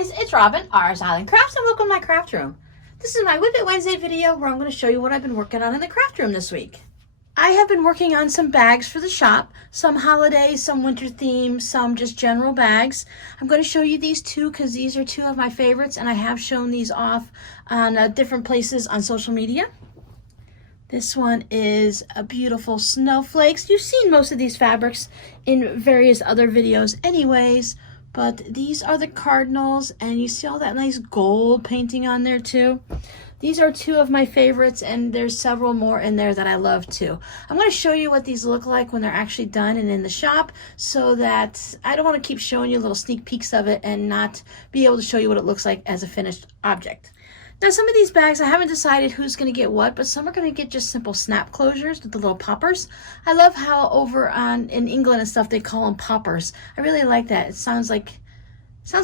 guys, it's Robin, RsIslandCrafts, and welcome to my craft room. This is my Whip It Wednesday video where I'm going to show you what I've been working on in the craft room this week. I have been working on some bags for the shop, some holiday, some winter theme, some just general bags. I'm going to show you these two because these are two of my favorites, and I have shown these off on different places on social media. This one is a beautiful snowflakes. You've seen most of these fabrics in various other videos anyways, but these are the cardinals, and you see all that nice gold painting on there too. These are two of my favorites, and there's several more in there that I love too. I'm going to show you what these look like when they're actually done and in the shop, so that I don't want to keep showing you little sneak peeks of it and not be able to show you what it looks like as a finished object. Now, some of these bags, I haven't decided who's going to get what, but some are going to get just simple snap closures with the little poppers. I love how over in England and stuff, they call them poppers. I really like that. It sounds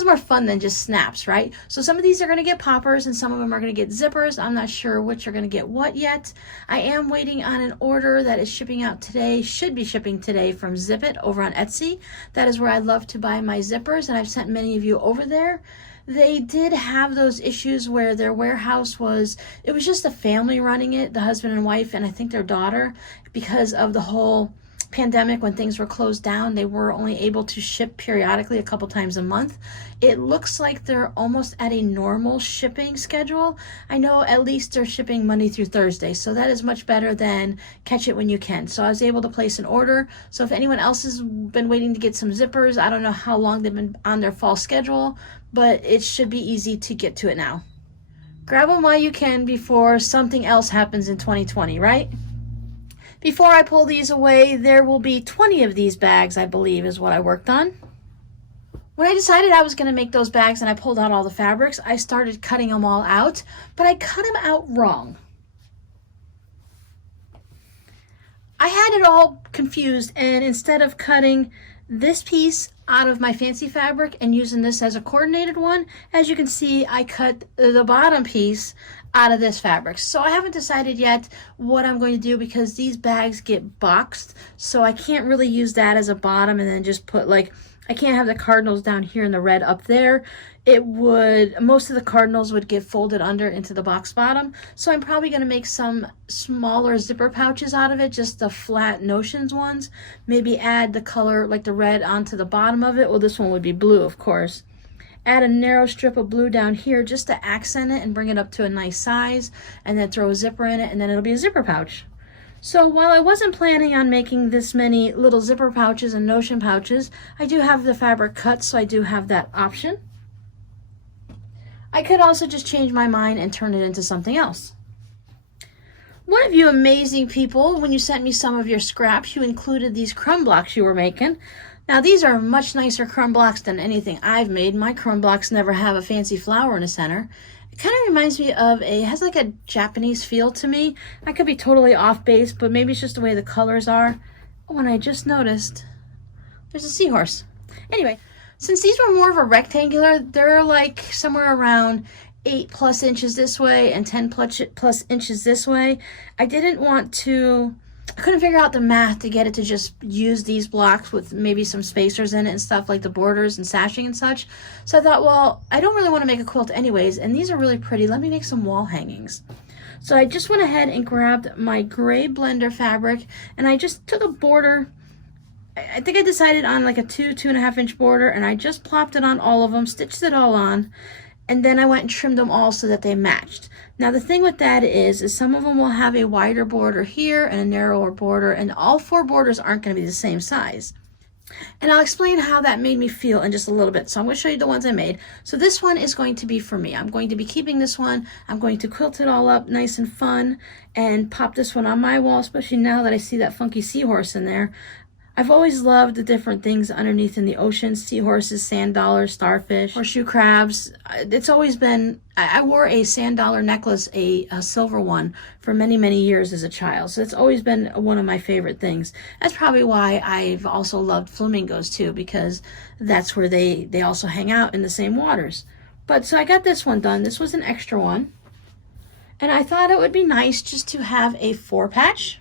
more fun than just snaps, right? So some of these are going to get poppers and some of them are going to get zippers. I'm not sure which are going to get what yet. I am waiting on an order that is shipping out today, should be shipping today, from Zip It over on Etsy. That is where I love to buy my zippers, and I've sent many of you over there. They did have those issues where their warehouse it was just a family running it, the husband and wife, and I think their daughter. Because of the whole pandemic, when things were closed down, they were only able to ship periodically a couple times a month. It looks like they're almost at a normal shipping schedule. I know at least they're shipping Monday through Thursday, so that is much better than catch it when you can. So I was able to place an order. So if anyone else has been waiting to get some zippers, I don't know how long they've been on their fall schedule, but it should be easy to get to it now. Grab them while you can before something else happens in 2020, right? Before I pull these away, there will be 20 of these bags, I believe, is what I worked on. When I decided I was going to make those bags and I pulled out all the fabrics, I started cutting them all out, but I cut them out wrong. I had it all confused, and instead of cutting this piece out of my fancy fabric and using this as a coordinated one, as you can see, I cut the bottom piece out of this fabric. So I haven't decided yet what I'm going to do, because these bags get boxed, so I can't really use that as a bottom and then just put, like, I can't have the cardinals down here and the red up there. Most of the cardinals would get folded under into the box bottom. So I'm probably going to make some smaller zipper pouches out of it, just the flat notions ones. Maybe add the color, like the red, onto the bottom of it. Well, this one would be blue, of course. Add a narrow strip of blue down here just to accent it and bring it up to a nice size, and then throw a zipper in it, and then it'll be a zipper pouch. So while I wasn't planning on making this many little zipper pouches and notion pouches, I do have the fabric cut, so I do have that option. I could also just change my mind and turn it into something else. One of you amazing people, when you sent me some of your scraps, you included these crumb blocks you were making. Now, these are much nicer crumb blocks than anything I've made. My crumb blocks never have a fancy flower in the center. It kind of reminds me of has like a Japanese feel to me. I could be totally off base, but maybe it's just the way the colors are. Oh, and I just noticed there's a seahorse. Anyway, since these were more of a rectangular, they're like somewhere around 8+ inches this way and 10+ inches this way. I couldn't figure out the math to get it to just use these blocks with maybe some spacers in it and stuff, like the borders and sashing and such. So I thought, well, I don't really want to make a quilt anyways, and these are really pretty. Let me make some wall hangings. So I just went ahead and grabbed my gray blender fabric, and I just took a border. I think I decided on like a 2.5 inch border, and I just plopped it on all of them, stitched it all on, and then I went and trimmed them all so that they matched. Now, the thing with that is some of them will have a wider border here and a narrower border, and all 4 borders aren't going to be the same size. And I'll explain how that made me feel in just a little bit. So I'm going to show you the ones I made. So this one is going to be for me. I'm going to be keeping this one. I'm going to quilt it all up nice and fun and pop this one on my wall, especially now that I see that funky seahorse in there. I've always loved the different things underneath in the ocean: seahorses, sand dollars, starfish, horseshoe crabs. It's always been, I wore a sand dollar necklace, a silver one, for many, many years as a child. So it's always been one of my favorite things. That's probably why I've also loved flamingos too, because that's where they also hang out in the same waters. But so I got this one done. This was an extra one. And I thought it would be nice just to have a 4 patch.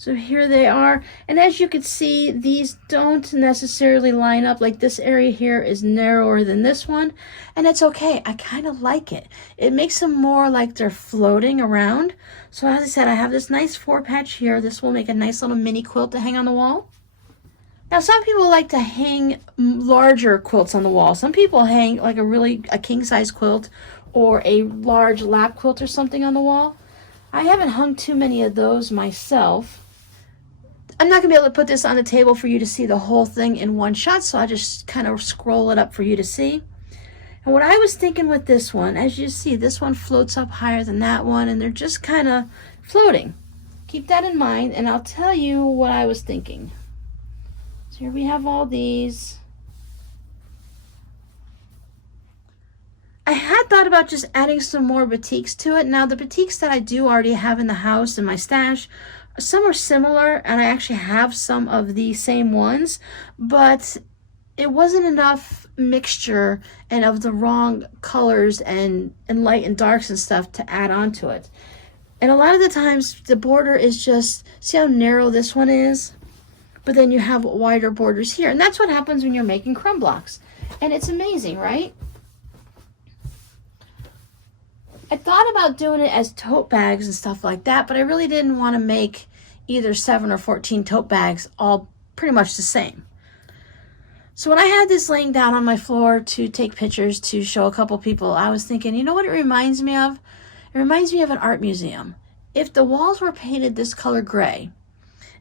So here they are, and as you can see, these don't necessarily line up. Like this area here is narrower than this one, and it's okay. I kind of like it. It makes them more like they're floating around. So as I said, I have this nice 4-patch here. This will make a nice little mini quilt to hang on the wall. Now some people like to hang larger quilts on the wall. Some people hang like a king-size quilt or a large lap quilt or something on the wall. I haven't hung too many of those myself. I'm not going to be able to put this on the table for you to see the whole thing in one shot, so I just kind of scroll it up for you to see. And what I was thinking with this one, as you see, this one floats up higher than that one, and they're just kind of floating. Keep that in mind, and I'll tell you what I was thinking. So here we have all these. I had thought about just adding some more batiks to it. Now, the batiks that I do already have in the house in my stash, some are similar, and I actually have some of the same ones, but it wasn't enough mixture and of the wrong colors and light and darks and stuff to add on to it. And a lot of the times the border is just, see how narrow this one is? But then you have wider borders here. And that's what happens when you're making crumb blocks. And it's amazing, right? I thought about doing it as tote bags and stuff like that, but I really didn't want to make either 7 or 14 tote bags all pretty much the same. So when I had this laying down on my floor to take pictures to show a couple people, I was thinking, you know what it reminds me of? It reminds me of an art museum. If the walls were painted this color gray,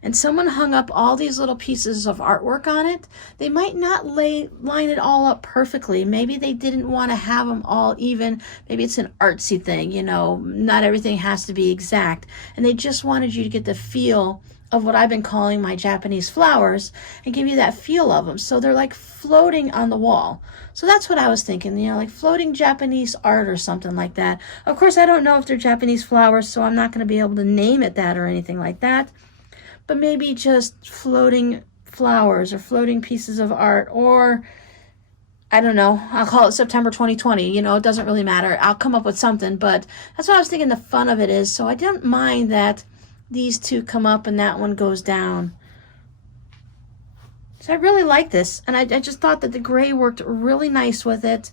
and someone hung up all these little pieces of artwork on it, they might not line it all up perfectly. Maybe they didn't want to have them all even. Maybe it's an artsy thing, you know, not everything has to be exact. And they just wanted you to get the feel of what I've been calling my Japanese flowers and give you that feel of them. So they're like floating on the wall. So that's what I was thinking, you know, like floating Japanese art or something like that. Of course, I don't know if they're Japanese flowers, so I'm not going to be able to name it that or anything like that. But maybe just floating flowers or floating pieces of art, or I don't know, I'll call it September 2020, you know, it doesn't really matter. I'll come up with something, but that's what I was thinking the fun of it is. So I didn't mind that these two come up and that one goes down. So I really like this, and I just thought that the gray worked really nice with it.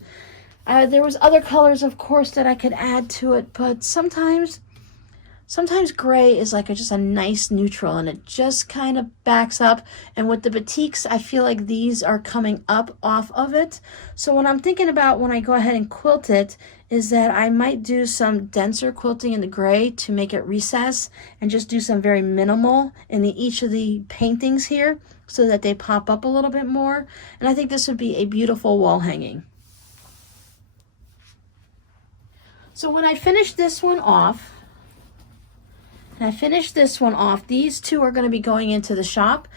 There was other colors, of course, that I could add to it, but sometimes gray is like just a nice neutral, and it just kind of backs up. And with the batiks, I feel like these are coming up off of it. So what I'm thinking about when I go ahead and quilt it is that I might do some denser quilting in the gray to make it recess, and just do some very minimal in each of the paintings here so that they pop up a little bit more. And I think this would be a beautiful wall hanging. So when I finish this one off, these two are going to be going into the shop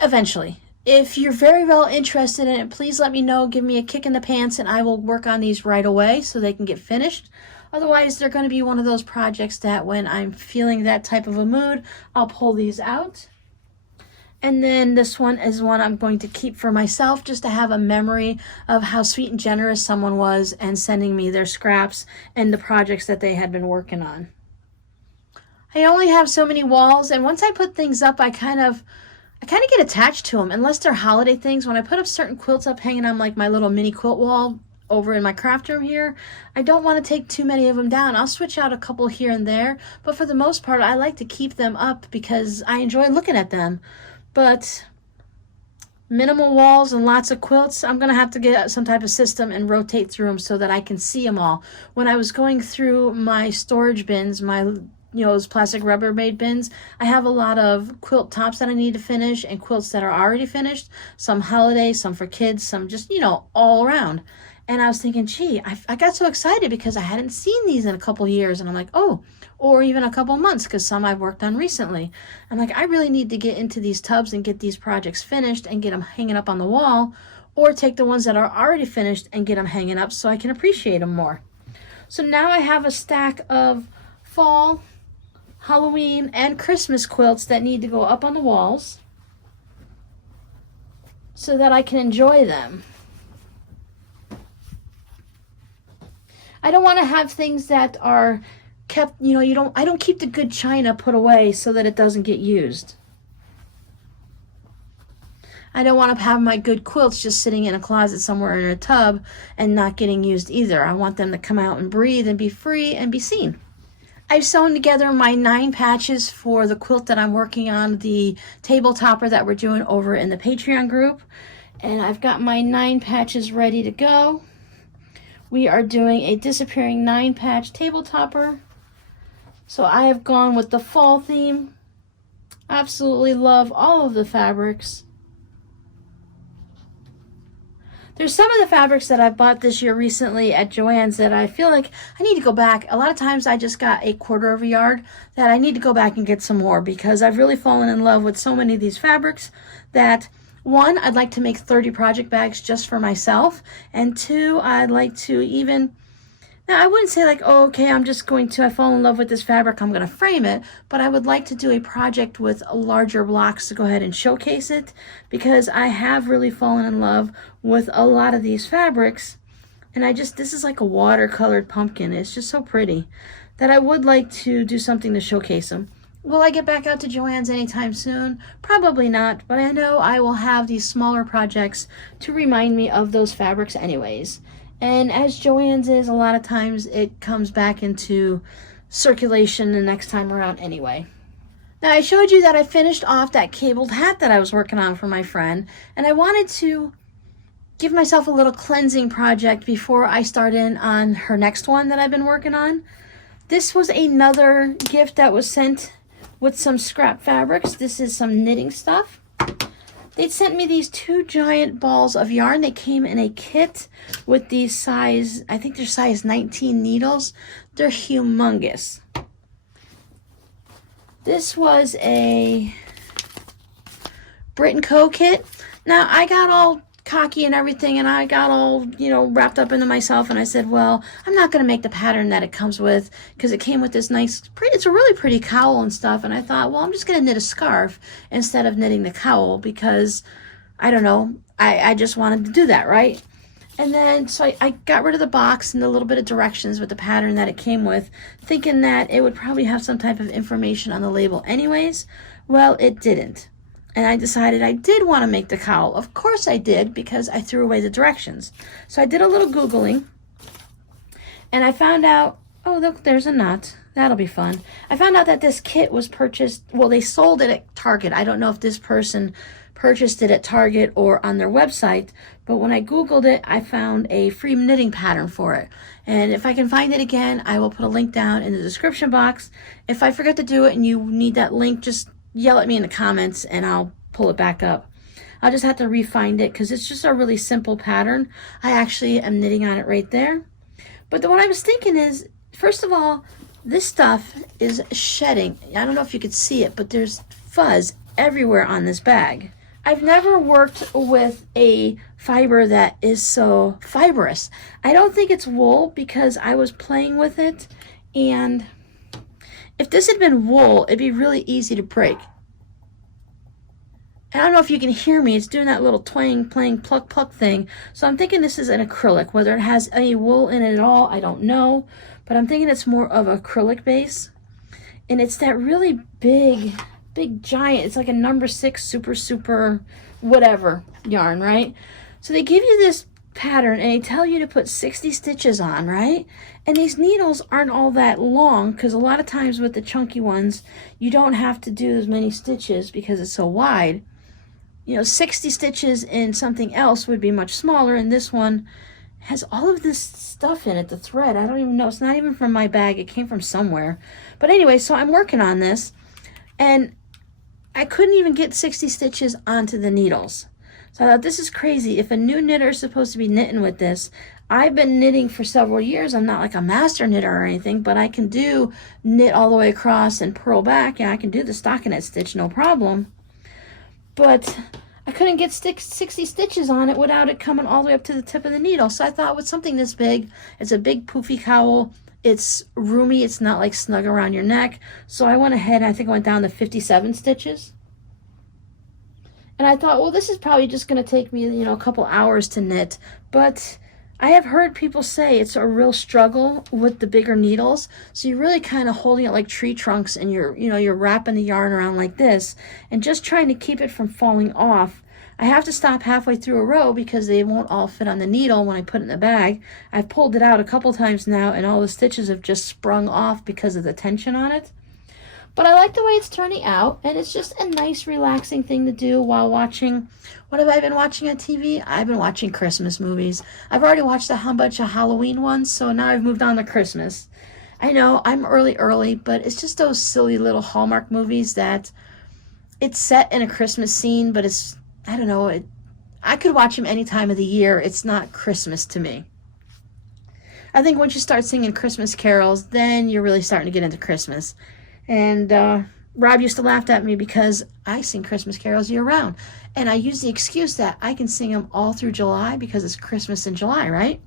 eventually. If you're very well interested in it, please let me know. Give me a kick in the pants, and I will work on these right away so they can get finished. Otherwise, they're going to be one of those projects that when I'm feeling that type of a mood, I'll pull these out. And then this one is one I'm going to keep for myself, just to have a memory of how sweet and generous someone was and sending me their scraps and the projects that they had been working on. I only have so many walls, and once I put things up, I kind of get attached to them, unless they're holiday things. When I put up certain quilts up hanging on like my little mini quilt wall over in my craft room here, I don't want to take too many of them down. I'll switch out a couple here and there, but for the most part, I like to keep them up because I enjoy looking at them. But minimal walls and lots of quilts, I'm going to have to get some type of system and rotate through them so that I can see them all. When I was going through my storage bins, those plastic Rubbermaid bins, I have a lot of quilt tops that I need to finish and quilts that are already finished. Some holiday, some for kids, some just, all around. And I was thinking, gee, I got so excited because I hadn't seen these in a couple years. And I'm like, oh, or even a couple months, because some I've worked on recently. I'm like, I really need to get into these tubs and get these projects finished and get them hanging up on the wall, or take the ones that are already finished and get them hanging up so I can appreciate them more. So now I have a stack of fall, Halloween, and Christmas quilts that need to go up on the walls so that I can enjoy them. I don't want to have things that are kept, you know, I don't keep the good china put away so that it doesn't get used. I don't want to have my good quilts just sitting in a closet somewhere in a tub and not getting used either. I want them to come out and breathe and be free and be seen. I've sewn together my 9 patches for the quilt that I'm working on, the table topper that we're doing over in the Patreon group. And I've got my 9 patches ready to go. We are doing a disappearing 9 patch table topper. So I have gone with the fall theme. Absolutely love all of the fabrics. There's some of the fabrics that I bought this year recently at Joann's that I feel like I need to go back. A lot of times I just got 1/4 of a yard that I need to go back and get some more because I've really fallen in love with so many of these fabrics that, 1, I'd like to make 30 project bags just for myself, and 2, I'd like to even, now I wouldn't say like, oh, okay, I fall in love with this fabric, I'm going to frame it, but I would like to do a project with larger blocks to go ahead and showcase it because I have really fallen in love with a lot of these fabrics. And this is like a watercolored pumpkin. It's just so pretty that I would like to do something to showcase them. Will I get back out to Joann's anytime soon? Probably not, but I know I will have these smaller projects to remind me of those fabrics anyways. And as Joann's is, a lot of times it comes back into circulation the next time around anyway. Now I showed you that I finished off that cabled hat that I was working on for my friend, and I wanted to give myself a little cleansing project before I start in on her next one that I've been working on. This was another gift that was sent with some scrap fabrics. This is some knitting stuff. They sent me these 2 giant balls of yarn. They came in a kit with these size, I think they're size 19 needles. They're humongous. This was a Brit & Co kit. Now I got all cocky and everything, and I got all, you know, wrapped up into myself, and I said, well, I'm not going to make the pattern that it comes with because it came with this nice, it's a really pretty cowl and stuff, and I thought, well, I'm just going to knit a scarf instead of knitting the cowl because, I don't know, I just wanted to do that, right? And then, so I got rid of the box and a little bit of directions with the pattern that it came with, thinking that it would probably have some type of information on the label anyways. Well, it didn't. And I decided I did want to make the cowl. Of course I did, because I threw away the directions. So I did a little Googling, and I found out, oh, look, there's a knot. That'll be fun. I found out that this kit was purchased, well, they sold it at Target. I don't know if this person purchased it at Target or on their website, but when I Googled it, I found a free knitting pattern for it. And if I can find it again, I will put a link down in the description box. If I forget to do it and you need that link, just yell at me in the comments and I'll pull it back up. I'll just have to re-find it because it's just a really simple pattern. I actually am knitting on it right there. But what I was thinking is, first of all, this stuff is shedding. I don't know if you could see it, but there's fuzz everywhere on this bag. I've never worked with a fiber that is so fibrous. I don't think it's wool because I was playing with it, and if this had been wool, it'd be really easy to break. I don't know if you can hear me. It's doing that little twang, playing, pluck, pluck thing. So I'm thinking this is an acrylic. Whether it has any wool in it at all, I don't know. But I'm thinking it's more of acrylic base. And it's that really big giant. It's like a number 6 super whatever yarn, right? So they give you this pattern and they tell you to put 60 stitches on, right? And these needles aren't all that long because a lot of times with the chunky ones you don't have to do as many stitches because it's so wide. You know, 60 stitches in something else would be much smaller, and this one has all of this stuff in it, the thread. I don't even know. It's not even from my bag. It came from somewhere. But anyway, so I'm working on this and I couldn't even get 60 stitches onto the needles. So I thought, this is crazy. If a new knitter is supposed to be knitting with this, I've been knitting for several years. I'm not like a master knitter or anything, but I can do knit all the way across and purl back, and I can do the stockinette stitch, no problem. But I couldn't get 60 stitches on it without it coming all the way up to the tip of the needle. So I thought, with something this big, it's a big poofy cowl, it's roomy, it's not like snug around your neck. So I went ahead, and I think I went down to 57 stitches. And I thought, well, this is probably just going to take me, you know, a couple hours to knit. But I have heard people say it's a real struggle with the bigger needles. So you're really kind of holding it like tree trunks, and you're wrapping the yarn around like this and just trying to keep it from falling off. I have to stop halfway through a row because they won't all fit on the needle when I put it in the bag. I've pulled it out a couple times now and all the stitches have just sprung off because of the tension on it. But I like the way it's turning out, and it's just a nice relaxing thing to do while watching. What have I been watching on TV? I've been watching Christmas movies. I've already watched a bunch of Halloween ones, so now I've moved on to Christmas. I know I'm early, but it's just those silly little Hallmark movies that it's set in a Christmas scene, but it's, I don't know, I could watch them any time of the year. It's not Christmas to me. I think once you start singing Christmas carols, then you're really starting to get into Christmas. And Rob used to laugh at me because I sing Christmas carols year-round. And I use the excuse that I can sing them all through July because it's Christmas in July, right?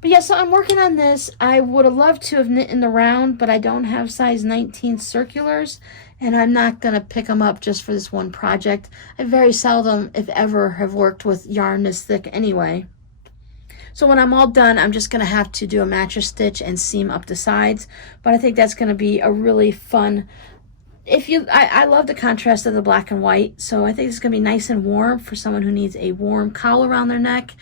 But yeah, so I'm working on this. I would have loved to have knit in the round, but I don't have size 19 circulars. And I'm not going to pick them up just for this one project. I very seldom, if ever, have worked with yarn this thick anyway. So when I'm all done, I'm just going to have to do a mattress stitch and seam up the sides. But I think that's going to be a really fun, I love the contrast of the black and white. So I think it's going to be nice and warm for someone who needs a warm cowl around their neck.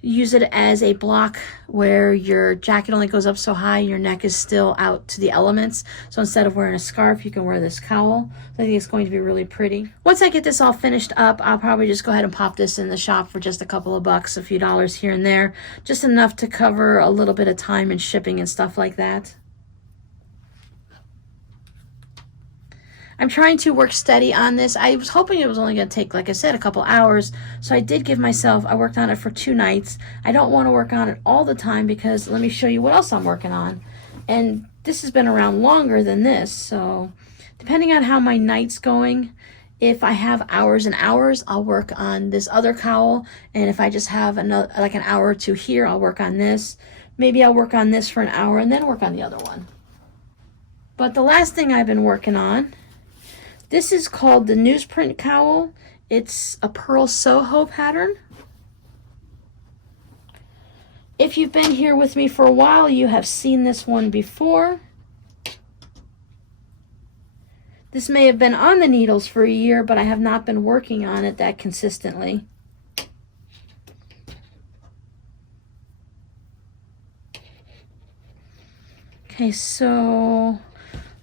Use it as a block where your jacket only goes up so high, your neck is still out to the elements. So instead of wearing a scarf, you can wear this cowl. So I think it's going to be really pretty. Once I get this all finished up, I'll probably just go ahead and pop this in the shop for just a couple of bucks, a few dollars here and there. Just enough to cover a little bit of time and shipping and stuff like that. I'm trying to work steady on this. I was hoping it was only going to take, like I said, a couple hours. So I did give myself, I worked on it for 2 nights. I don't want to work on it all the time because let me show you what else I'm working on. And this has been around longer than this. So depending on how my night's going, if I have hours and hours, I'll work on this other cowl. And if I just have another, like an hour or two here, I'll work on this. Maybe I'll work on this for an hour and then work on the other one. But the last thing I've been working on, this is called the newsprint cowl. It's a pearl Soho pattern. If you've been here with me for a while, you have seen this one before. This may have been on the needles for a year, but I have not been working on it that consistently. Okay, so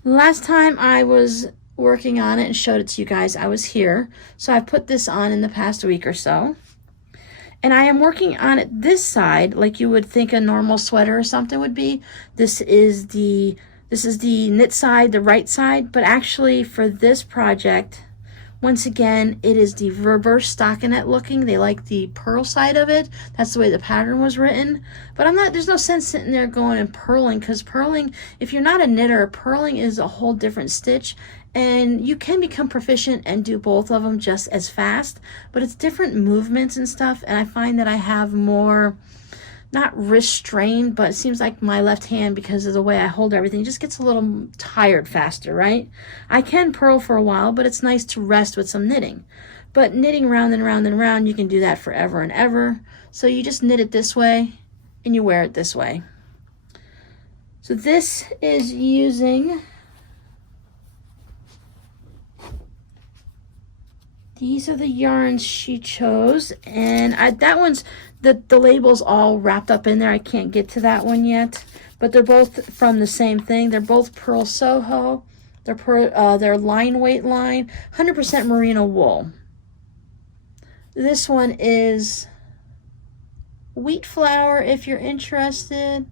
last time I was working on it and showed it to you guys, I was here. So I put this on in the past week or so. And I am working on it this side like you would think a normal sweater or something would be. This is the knit side, the right side, but actually for this project, once again, it is the reverse stockinette looking. They like the pearl side of it. That's the way the pattern was written. But there's no sense sitting there going and purling, because purling, if you're not a knitter, purling is a whole different stitch. And you can become proficient and do both of them just as fast, but it's different movements and stuff. And I find that I have more, not wrist strain, but it seems like my left hand, because of the way I hold everything, just gets a little tired faster, right? I can purl for a while, but it's nice to rest with some knitting. But knitting round and round and round, you can do that forever and ever. So you just knit it this way and you wear it this way. So this is using, these are the yarns she chose, and that one's, the label's all wrapped up in there. I can't get to that one yet, but they're both from the same thing. They're both Pearl Soho. They're line weight line, 100% merino wool. This one is wheat flour if you're interested.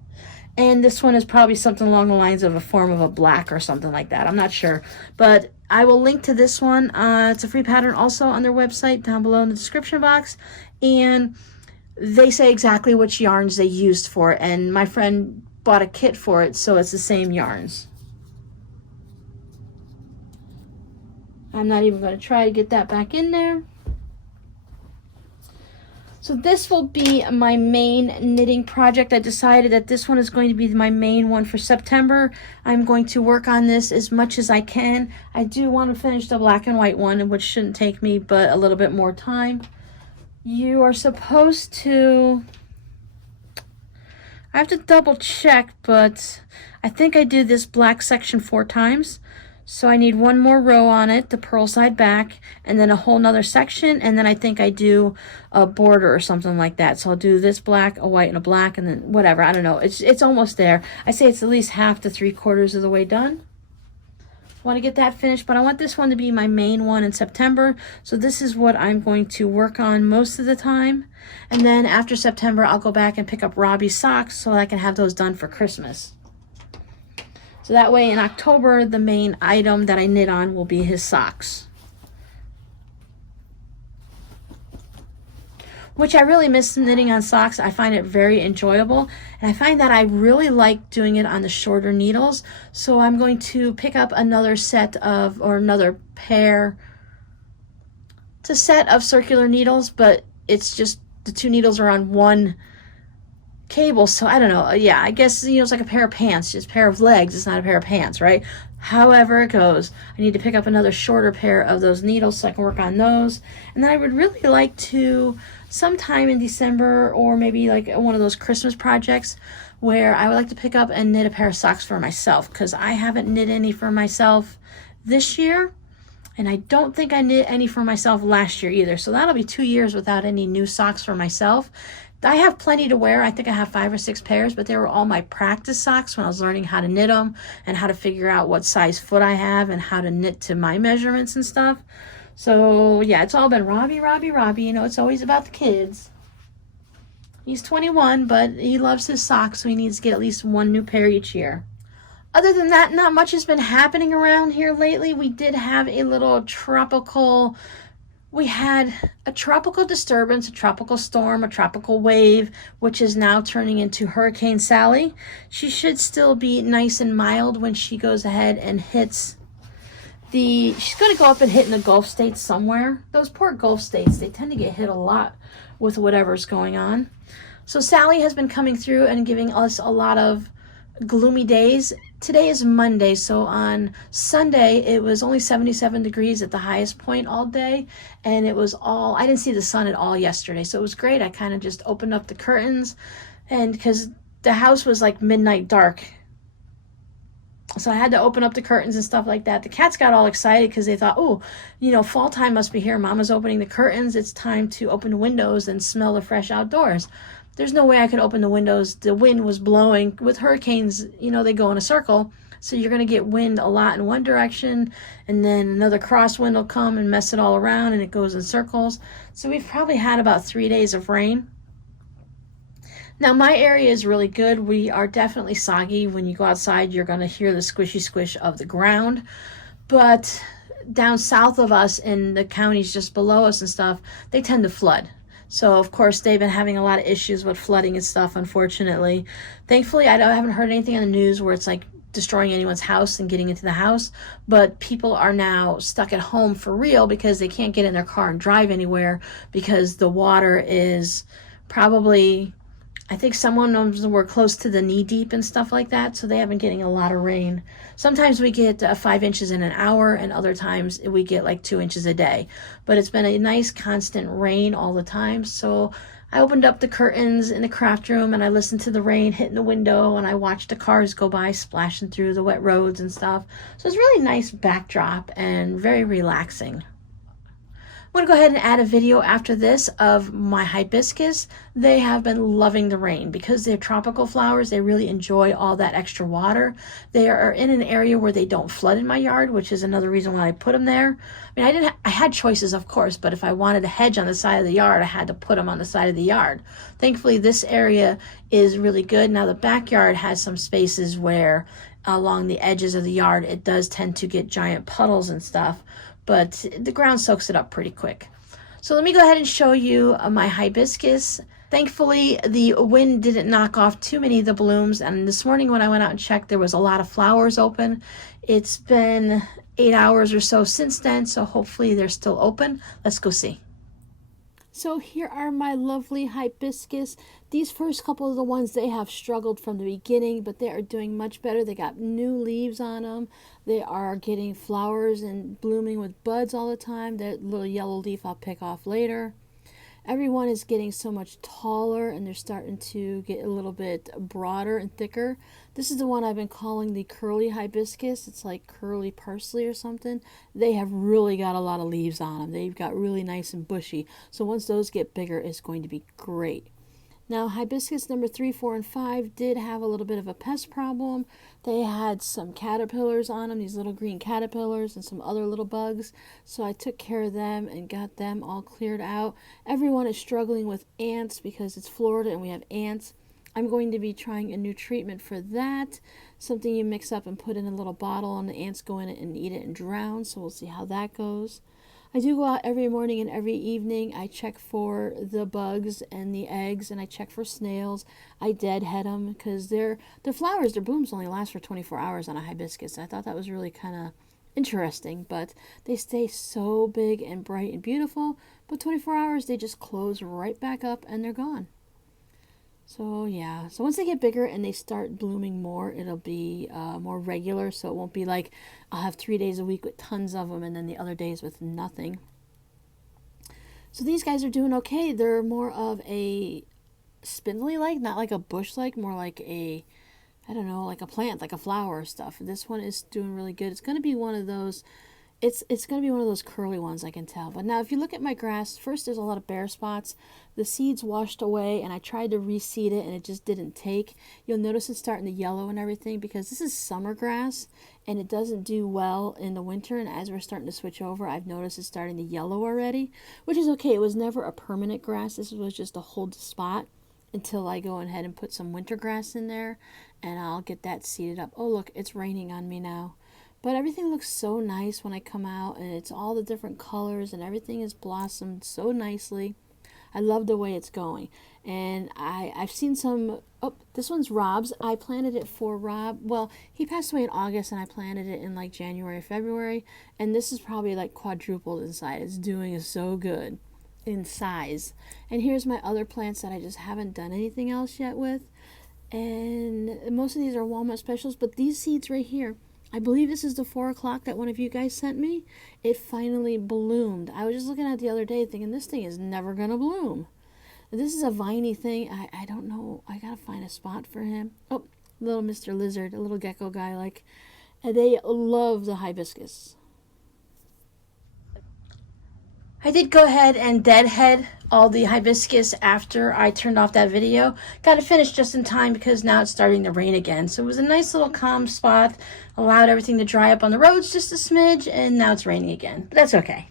And this one is probably something along the lines of a form of a black or something like that. I'm not sure. But I will link to this one. It's a free pattern also on their website down below in the description box. And they say exactly which yarns they used for it. And my friend bought a kit for it, so it's the same yarns. I'm not even going to try to get that back in there. So this will be my main knitting project. I decided that this one is going to be my main one for September. I'm going to work on this as much as I can. I do want to finish the black and white one, which shouldn't take me but a little bit more time. You are supposed to I have to double check, but I think I do this black section 4 times. So I need one more row on it, the purl side back, and then a whole nother section, and then I think I do a border or something like that. So I'll do this black, a white, and a black, and then whatever, I don't know. It's almost there. I say it's at least half to 3/4 of the way done. I want to get that finished, but I want this one to be my main one in September. So this is what I'm going to work on most of the time. And then after September, I'll go back and pick up Robbie's socks so I can have those done for Christmas. So that way in October, the main item that I knit on will be his socks. Which I really miss knitting on socks. I find it very enjoyable. And I find that I really like doing it on the shorter needles. So I'm going to pick up another set of, or another pair. It's a set of circular needles, but it's just the 2 needles are on one cable, so I don't know. Yeah, I guess, you know, it's like a pair of pants, just a pair of legs. It's not a pair of pants, right? However it goes, I need to pick up another shorter pair of those needles so I can work on those. And then I would really like to, sometime in December, or maybe like one of those Christmas projects, where I would like to pick up and knit a pair of socks for myself, because I haven't knit any for myself this year. And I don't think I knit any for myself last year either. So that'll be 2 years without any new socks for myself. I have plenty to wear. I think I have 5 or 6 pairs, but they were all my practice socks when I was learning how to knit them and how to figure out what size foot I have and how to knit to my measurements and stuff. So yeah, it's all been Robbie, Robbie, Robbie. You know, it's always about the kids. He's 21, but he loves his socks, so he needs to get at least 1 new pair each year. Other than that, not much has been happening around here lately. We did have a little tropical... We had a tropical disturbance, a tropical storm, a tropical wave, which is now turning into Hurricane Sally. She should still be nice and mild when she goes ahead and hits she's going to go up and hit in the Gulf states somewhere. Those poor Gulf states, they tend to get hit a lot with whatever's going on. So Sally has been coming through and giving us a lot of gloomy days. Today is Monday, so on Sunday it was only 77 degrees at the highest point all day, and it was all, I didn't see the sun at all yesterday, so it was great. I kind of just opened up the curtains, and because the house was like midnight dark, so I had to open up the curtains and stuff like that. The cats got all excited because they thought, oh, you know, fall time must be here. Mama's opening the curtains. It's time to open the windows and smell the fresh outdoors. There's no way I could open the windows. The wind was blowing. With hurricanes, you know, they go in a circle. So you're going to get wind a lot in one direction, and then another crosswind will come and mess it all around, and it goes in circles. So we've probably had about 3 days of rain. Now my area is really good. We are definitely soggy. When you go outside, you're going to hear the squishy squish of the ground. But down south of us in the counties just below us and stuff, they tend to flood. So, of course, they've been having a lot of issues with flooding and stuff, unfortunately. Thankfully, I haven't heard anything on the news where it's like destroying anyone's house and getting into the house. But people are now stuck at home for real because they can't get in their car and drive anywhere because the water is probably, I think some of them were close to the knee deep and stuff like that. So they have been getting a lot of rain. Sometimes we get 5 inches in an hour, and other times we get like 2 inches a day. But it's been a nice constant rain all the time. So I opened up the curtains in the craft room and I listened to the rain hitting the window, and I watched the cars go by splashing through the wet roads and stuff. So it's really nice backdrop and very relaxing. I'm going to go ahead and add a video after this of my hibiscus. They have been loving the rain because they're tropical flowers. They really enjoy all that extra water. They are in an area where they don't flood in my yard, which is another reason why I put them there. I mean, I had choices, of course, but if I wanted a hedge on the side of the yard, I had to put them on the side of the yard. Thankfully, this area is really good. Now, the backyard has some spaces where along the edges of the yard, it does tend to get giant puddles and stuff, but the ground soaks it up pretty quick. So let me go ahead and show you my hibiscus. Thankfully, the wind didn't knock off too many of the blooms, and this morning when I went out and checked, there was a lot of flowers open. It's been 8 hours or so since then, so hopefully they're still open. Let's go see. So here are my lovely hibiscus. These first couple of the ones, they have struggled from the beginning, but they are doing much better. They got new leaves on them. They are getting flowers and blooming with buds all the time. That little yellow leaf I'll pick off later. Everyone is getting so much taller and they're starting to get a little bit broader and thicker. This is the one I've been calling the curly hibiscus. It's like curly parsley or something. They have really got a lot of leaves on them. They've got really nice and bushy. So once those get bigger, it's going to be great. Now, hibiscus number 3, 4, and 5 did have a little bit of a pest problem. They had some caterpillars on them, these little green caterpillars and some other little bugs. So I took care of them and got them all cleared out. Everyone is struggling with ants because it's Florida and we have ants. I'm going to be trying a new treatment for that. Something you mix up and put in a little bottle and the ants go in it and eat it and drown. So we'll see how that goes. I do go out every morning and every evening. I check for the bugs and the eggs, and I check for snails. I deadhead them because their flowers, their blooms only last for 24 hours on a hibiscus. I thought that was really kind of interesting, but they stay so big and bright and beautiful, but 24 hours they just close right back up and they're gone. So yeah, so once they get bigger and they start blooming more, it'll be more regular, so it won't be like I'll have 3 days a week with tons of them and then the other days with nothing. So these guys are doing okay. They're more of a spindly-like, not like a bush-like, more like a, I don't know, like a plant, like a flower stuff. This one is doing really good. It's going to be one of those, it's going to be one of those curly ones, I can tell. But now if you look at my grass, first there's a lot of bare spots. The seeds washed away and I tried to reseed it and it just didn't take. You'll notice it's starting to yellow and everything because this is summer grass and it doesn't do well in the winter. And as we're starting to switch over, I've noticed it's starting to yellow already, which is okay. It was never a permanent grass. This was just a hold spot until I go ahead and put some winter grass in there and I'll get that seeded up. Oh look, it's raining on me now. But everything looks so nice when I come out and it's all the different colors and everything is blossomed so nicely. I love the way it's going. And I've seen some, oh, this one's Rob's. I planted it for Rob. Well, he passed away in August and I planted it in like January, February. And this is probably like quadrupled in size. It's doing so good in size. And here's my other plants that I just haven't done anything else yet with. And most of these are Walmart specials, but these seeds right here, I believe this is the 4 o'clock that one of you guys sent me. It finally bloomed. I was just looking at it the other day thinking this thing is never going to bloom. This is a viney thing. I don't know. I got to find a spot for him. Oh, little Mr. Lizard, a little gecko guy like. And they love the hibiscus. I did go ahead and deadhead all the hibiscus after I turned off that video. Got it finished just in time because now it's starting to rain again. So it was a nice little calm spot, allowed everything to dry up on the roads just a smidge, and now it's raining again. But that's okay.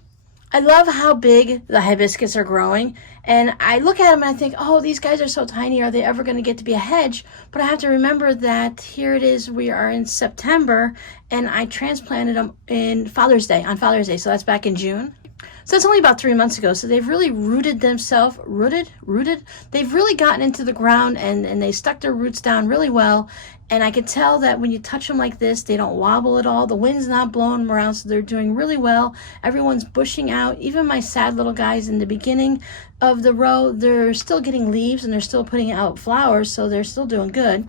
I love how big the hibiscus are growing, and I look at them and I think, oh, these guys are so tiny. Are they ever going to get to be a hedge? But I have to remember that here it is. We are in September, and I transplanted them on Father's Day. So that's back in June. So it's only about 3 months ago. So they've really rooted themselves, rooted. They've really gotten into the ground and they stuck their roots down really well. And I can tell that when you touch them like this, they don't wobble at all. The wind's not blowing them around, so they're doing really well. Everyone's bushing out. Even my sad little guys in the beginning of the row, they're still getting leaves and they're still putting out flowers, so they're still doing good.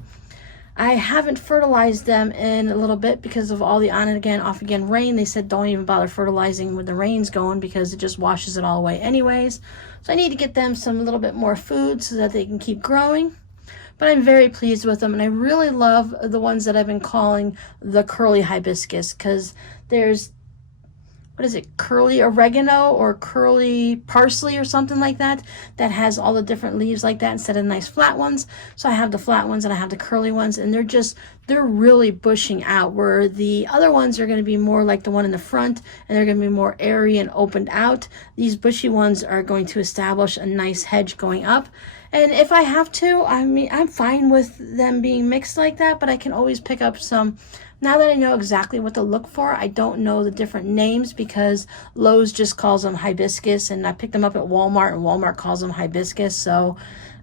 I haven't fertilized them in a little bit because of all the on and again, off again rain. They said don't even bother fertilizing when the rain's going because it just washes it all away anyways. So I need to get them some little bit more food so that they can keep growing. But I'm very pleased with them, and I really love the ones that I've been calling the curly hibiscus because there's, what is it, curly oregano or curly parsley or something like that, that has all the different leaves like that instead of nice flat ones. So I have the flat ones and I have the curly ones, and they're really bushing out, where the other ones are going to be more like the one in the front and they're going to be more airy and opened out. These bushy ones are going to establish a nice hedge going up. And if I have to, I mean, I'm fine with them being mixed like that, but I can always pick up some. Now that I know exactly what to look for, I don't know the different names because Lowe's just calls them hibiscus, and I picked them up at Walmart, and Walmart calls them hibiscus. So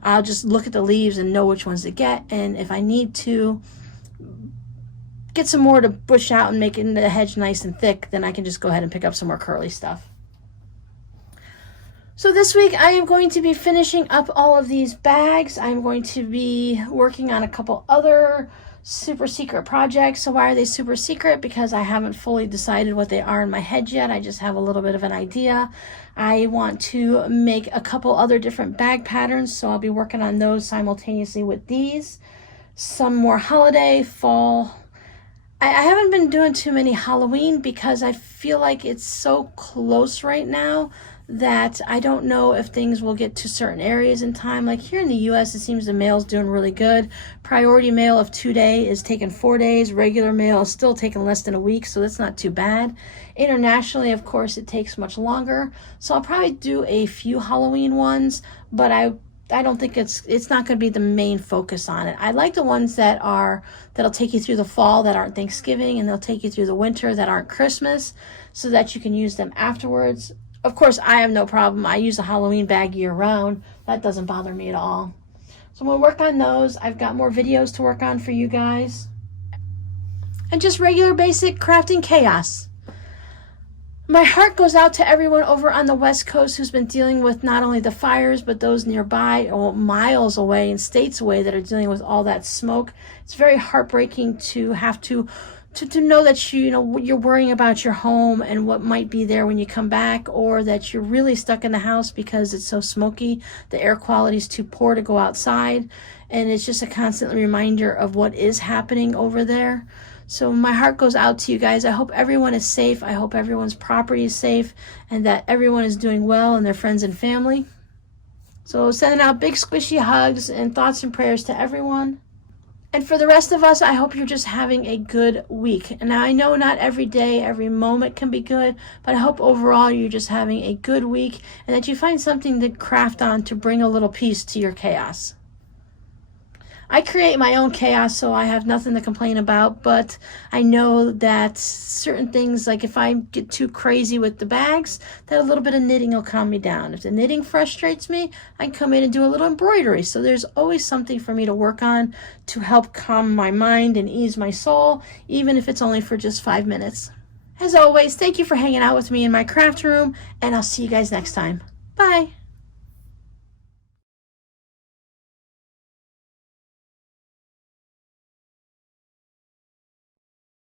I'll just look at the leaves and know which ones to get. And if I need to get some more to bush out and make the hedge nice and thick, then I can just go ahead and pick up some more curly stuff. So this week I am going to be finishing up all of these bags. I'm going to be working on a couple other super secret projects. So why are they super secret? Because I haven't fully decided what they are in my head yet. I just have a little bit of an idea. I want to make a couple other different bag patterns, so I'll be working on those simultaneously with these. Some more holiday, fall. I haven't been doing too many Halloween because I feel like it's so close right now that I don't know if things will get to certain areas in time. Like here in the US, it seems the mail's doing really good. Priority mail of 2 days is taking 4 days. Regular mail is still taking less than a week, so that's not too bad. Internationally, of course, it takes much longer. So I'll probably do a few Halloween ones, but I don't think it's not going to be the main focus on it. I like the ones that'll take you through the fall that aren't Thanksgiving, and they'll take you through the winter that aren't Christmas, so that you can use them afterwards. Of course, I have no problem. I use a Halloween bag year round. That doesn't bother me at all. So I'm going to work on those. I've got more videos to work on for you guys. And just regular basic crafting chaos. My heart goes out to everyone over on the West Coast who's been dealing with not only the fires, but those nearby or miles away and states away that are dealing with all that smoke. It's very heartbreaking to have to know that you're worrying about your home and what might be there when you come back, or that you're really stuck in the house because it's so smoky, the air quality is too poor to go outside, and it's just a constant reminder of what is happening over there. So my heart goes out to you guys. I hope everyone is safe. I hope everyone's property is safe, and that everyone is doing well and their friends and family. So sending out big squishy hugs and thoughts and prayers to everyone. And for the rest of us, I hope you're just having a good week. And now I know not every day, every moment can be good, but I hope overall you're just having a good week and that you find something to craft on to bring a little peace to your chaos. I create my own chaos, so I have nothing to complain about, but I know that certain things, like if I get too crazy with the bags, that a little bit of knitting will calm me down. If the knitting frustrates me, I can come in and do a little embroidery. So there's always something for me to work on to help calm my mind and ease my soul, even if it's only for just 5 minutes. As always, thank you for hanging out with me in my craft room, and I'll see you guys next time. Bye.